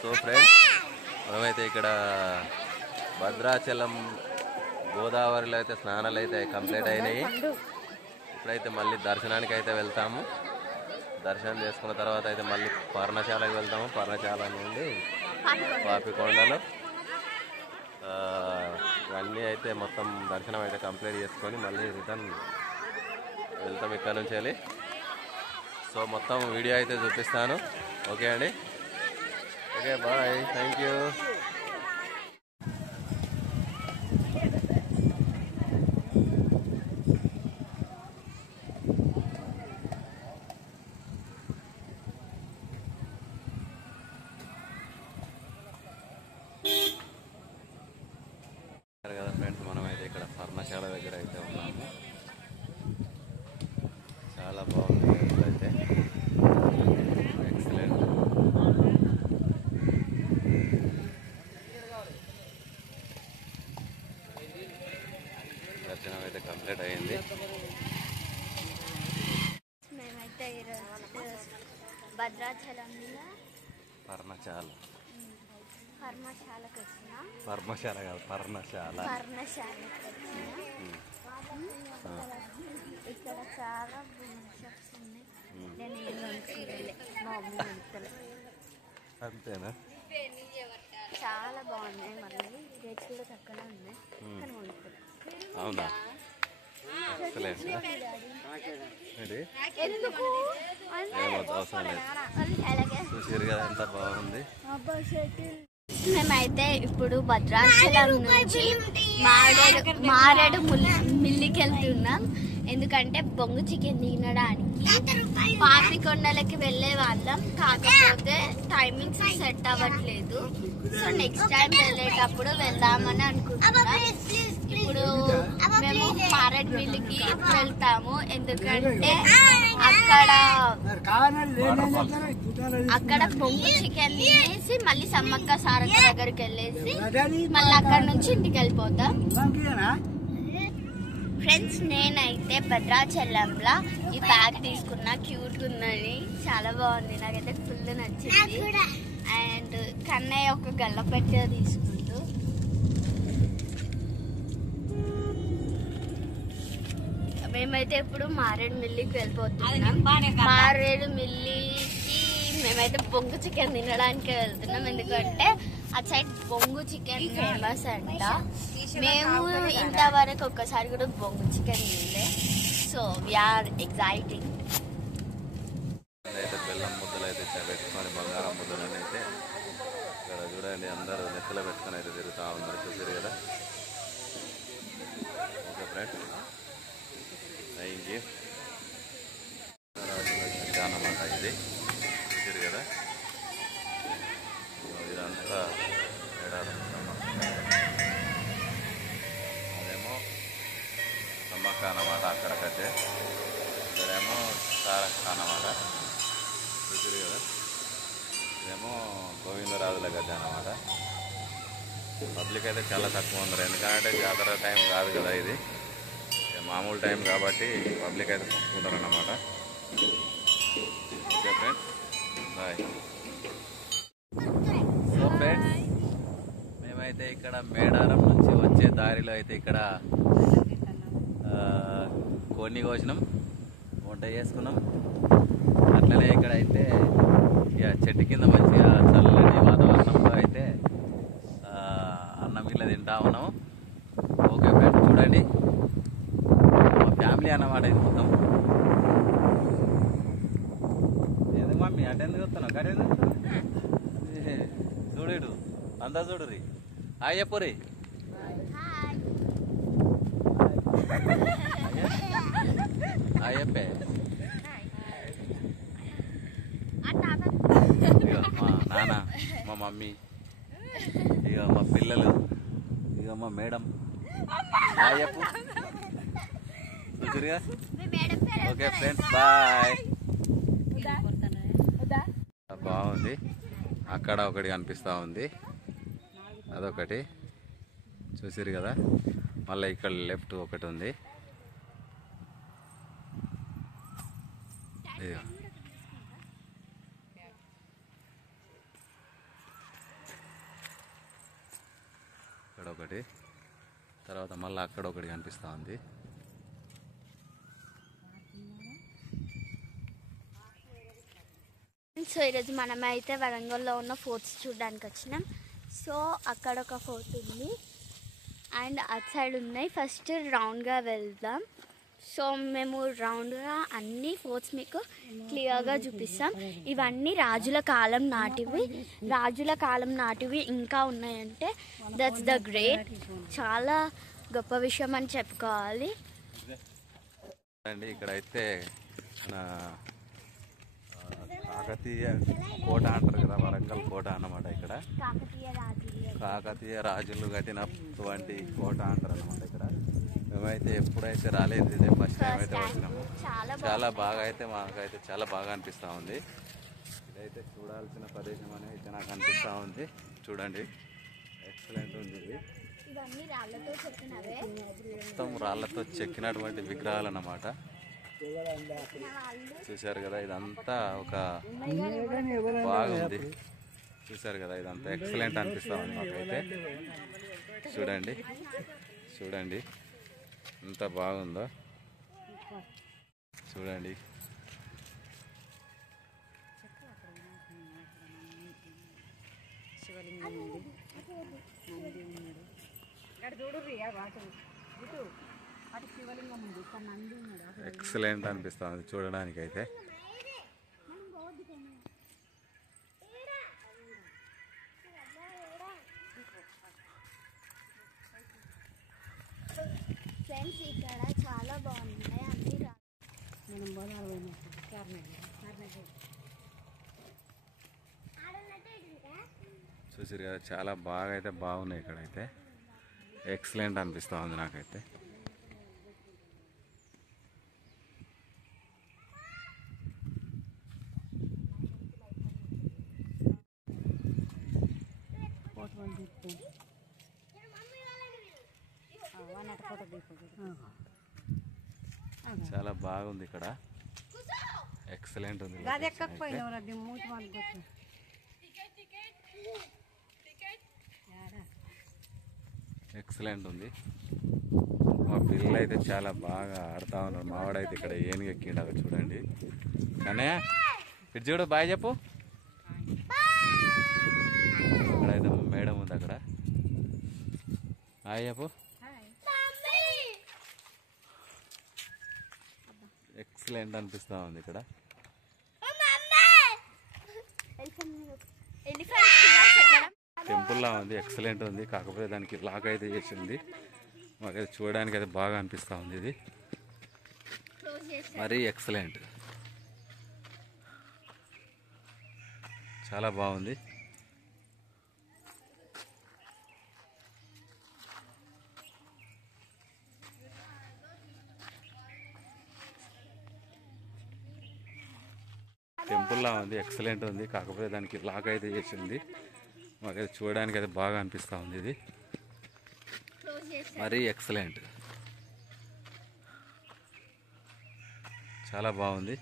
So friends, మనమైతే ఇక్కడ భద్రాచలం గోదావరిలో అయితే స్నానాలు అయితే కంప్లీట్ అయినాయి. ఇప్పుడైతే మళ్ళీ దర్శనానికి అయితే వెళ్తాము. దర్శనం చేసుకున్న తర్వాత అయితే మళ్ళీ పర్ణశాలకు వెళ్తాము. పర్ణశాల నుండి పాపికొండలు ఇవన్నీ అయితే మొత్తం దర్శనం అయితే కంప్లీట్ చేసుకొని మళ్ళీ రిటర్న్ వెళ్తాం ఇక్కడ నుంచి వెళ్ళి. సో మొత్తం వీడియో అయితే చూపిస్తాను. ఓకే అండి, ఓకే బాయ్, థ్యాంక్ యూ. కదా ఫ్రెండ్స్, మనమైతే ఇక్కడ పర్ణశాల దగ్గర అయితే ఉన్నాము. చాలా బాగుంది అయితే, ఎక్సలెంట్. దర్శనం అయితే కంప్లీట్ అయింది. మేమైతే ఈరోజు భద్రాచలంలో పర్ణశాలకు వచ్చిన పర్ణశాల కాదు, పర్ణశాల. పర్ణశాలకు వచ్చిన ఇక్కడ చాలా షాప్స్ ఉన్నాయి. నేను ఏం కొనుక్కోలే, మా మమ్మీ కొనుక్కోలే. అంతేనా? చాలా బాగున్నాయి. మళ్ళీ రేట్స్ కూడా తక్కువనే ఉన్నాయి, కానీ కొనుక్కోలే. అవునా? ఎక్సలెంట్. ఎందుకు అవసరం లేదు. చూసారు కదా ఎంత బాగుంది. మేమైతే ఇప్పుడు భద్రాచలం నుంచి మారేడు మిల్లికి వెళ్తున్నాం. ఎందుకంటే బొంగు చికెన్ తినడానికి పాపికొండలకి వెళ్ళే వాళ్ళం. కాకపోతే టైమింగ్స్ సెట్ అవ్వట్లేదు. సో నెక్స్ట్ టైం వెళ్ళేటప్పుడు వెళ్దామని అనుకుంటున్నాం. ఇప్పుడు మేము మారేడు మిల్లికి వెళ్తాము. ఎందుకంటే అక్కడ బొంగు చికెన్ తినేసి మళ్ళీ సమ్మక్క సారక్క దగ్గరికి వెళ్ళేసి మళ్ళీ అక్కడ నుంచి ఇంటికి వెళ్ళిపోతాం. ఫ్రెండ్స్, నేనైతే భద్రాచలంలో ఈ బ్యాగ్ తీసుకున్నా, క్యూట్ ఉందని, చాలా బాగుంది. నాకైతే ఫుల్ నచ్చింది. అండ్ కన్నయ్య ఒక గల్లపెట్ట తీసుకుంటూ మేమైతే ఇప్పుడు మారేడు మిల్లికి వెళ్ళిపోతున్నాం. మారేడు మిల్లికి మేమైతే బొంగు చికెన్ తినడానికి వెళ్తున్నాం. ఎందుకంటే ఆ సైడ్ బొంగు చికెన్ ఫేమస్ అంట. మేము ఇంతవరకు ఒక్కసారి కూడా బొంగు చికెన్ తినలే. So we are exciting. అయితే బెల్లం ముద్దలు అయితే పెట్టుకొని, బంగారం ముద్దలు అయితే ఇక్కడ చూడండి, అందరూ నెత్తలో పెట్టుకొని అయితే తిరుగుతూ ఉన్నారు. చూసారు కదా. Okay friends, thank you. అన్నమాట ఇది, చూసారు కదా. ఇదంతా అదేమో సమ్మక్క అన్నమాట. అక్కడికైతే ఇక్కడేమో సారక్క అన్నమాట. చూసారు కదా. ఇదేమో గోవిందరాజుల గద్దె అన్నమాట. పబ్లిక్ అయితే చాలా తక్కువ ఉన్నారు. ఎందుకంటే జాతర టైం కాదు కదా, ఇది మామూలు టైం కాబట్టి పబ్లిక్ అయితే తక్కువ ఉంటారు అన్నమాట. Okay friends, bye. So friends, మేమైతే ఇక్కడ మేడారం నుంచి వచ్చే దారిలో అయితే ఇక్కడ కోడిని కోసినాం, వంట చేసుకున్నాం. అట్లనే ఇక్కడ అయితే ఇక చెట్టు కింద మంచిగా చల్లని వాతావరణంలో అయితే అన్నం ఇట్లా తింటా ఉన్నాము. ఓకే ఫ్రెండ్స్, చూడండి మా ఫ్యామిలీ అన్నమాట ఇది మొత్తం. ఎందుకు మమ్మీ అంటే ఎందుకు వస్తున్నావు? కడే చూడు, అంతా చూడుర్రి. హాయ్ చెప్పుర్రి. హాయ్ చెప్పే. ఇక మా నాన్న, మా మమ్మీ, ఇక మా పిల్లలు, ఇక మా మేడం. హాయ్ చెప్పు. చూసిరుగా. Okay friends, bye. బాగుంది. అక్కడ ఒకటి కనిపిస్తూ ఉంది, అదొకటి చూసిరు కదా. మళ్ళీ ఇక్కడ లెఫ్ట్ ఒకటి ఉంది. ఇక్కడ ఒకటి, తర్వాత మళ్ళీ అక్కడ ఒకటి కనిపిస్తూ ఉంది. సో ఈరోజు మనమైతే వరంగల్లో ఉన్న ఫోర్ట్స్ చూడడానికి వచ్చినాం. సో అక్కడ ఒక ఫోర్ట్ ఉంది అండ్ అటు సైడ్ ఉన్నాయి. ఫస్ట్ రౌండ్గా వెళ్దాం. సో మేము రౌండ్గా అన్ని ఫోర్ట్స్ మీకు క్లియర్గా చూపిస్తాం. ఇవన్నీ రాజుల కాలం నాటివి ఇంకా ఉన్నాయంటే దట్స్ ద గ్రేట్, చాలా గొప్ప విషయం అని చెప్పుకోవాలి. ఇక్కడైతే కాకతీయ కోట అంటారు కదా, వరంగల్ కోట అన్నమాట. ఇక్కడ కాకతీయ రాజులు కట్టినటువంటి కోట అంటారు అన్నమాట. ఇక్కడ మేమైతే ఎప్పుడైతే రాలేదు, ఇదే ఫస్ట్ టైం అయితే వచ్చినాము. చాలా బాగా అయితే మాకైతే చాలా బాగా అనిపిస్తూ ఉంది. ఇదైతే చూడాల్సిన ప్రదేశం అనేది నాకు అనిపిస్తూ ఉంది. చూడండి, ఎక్సలెంట్ ఉంది. ఇది మొత్తం రాళ్లతో చెక్కినటువంటి విగ్రహాలు అన్నమాట. చూశారు కదా, ఇదంతా ఒక బాగుంది. చూశారు కదా, ఇదంతా ఎక్సలెంట్ అనిపిస్తా ఉంది మాకైతే. చూడండి చూడండి ఎంత బాగుందో చూడండి. ఎక్సలెంట్ అనిపిస్తా ఉంది చూడడానికి అయితే. ఫ్రెండ్స్ ఇక్కడ చాలా బాగున్నాయి అన్ని. చూసారు కదా, చాలా బాగా అయితే బాగున్నాయి. ఇక్కడైతే ఎక్సలెంట్ అనిపిస్తూ ఉంది నాకైతే. చాలా బాగుంది ఇక్కడ, ఎక్సలెంట్ ఉంది. ఎక్సలెంట్ ఉంది. మా పిల్లలు అయితే చాలా బాగా ఆడుతూ ఉన్నారు. మావాడైతే ఇక్కడ ఏనుగు ఎక్కిండు, అక్కడ చూడండి. కానీ ఇటు చూడు, బాయ్ చెప్పు. అక్కడైతే మేడం ఉంది, అక్కడ హాయ్ చెప్పు. ఎక్సలెంట్ అనిపిస్తూ ఉంది ఇక్కడ. టెంపుల్ లా ఉంది, ఎక్సలెంట్ ఉంది. కాకపోతే దానికి లాక్ అయితే చేసింది. మాకైతే చూడడానికి అయితే బాగా అనిపిస్తూ ఉంది. ఇది మరీ ఎక్సలెంట్, చాలా బాగుంది. టెంపుల్ లా ఉంది, ఎక్సలెంట్ ఉంది. కాకపోతే దానికి లాక్ అయితే చేసింది. మాకైతే చూడడానికి అయితే బాగా అనిపిస్తూ ఉంది. ఇది మరీ ఎక్సలెంట్, చాలా బాగుంది.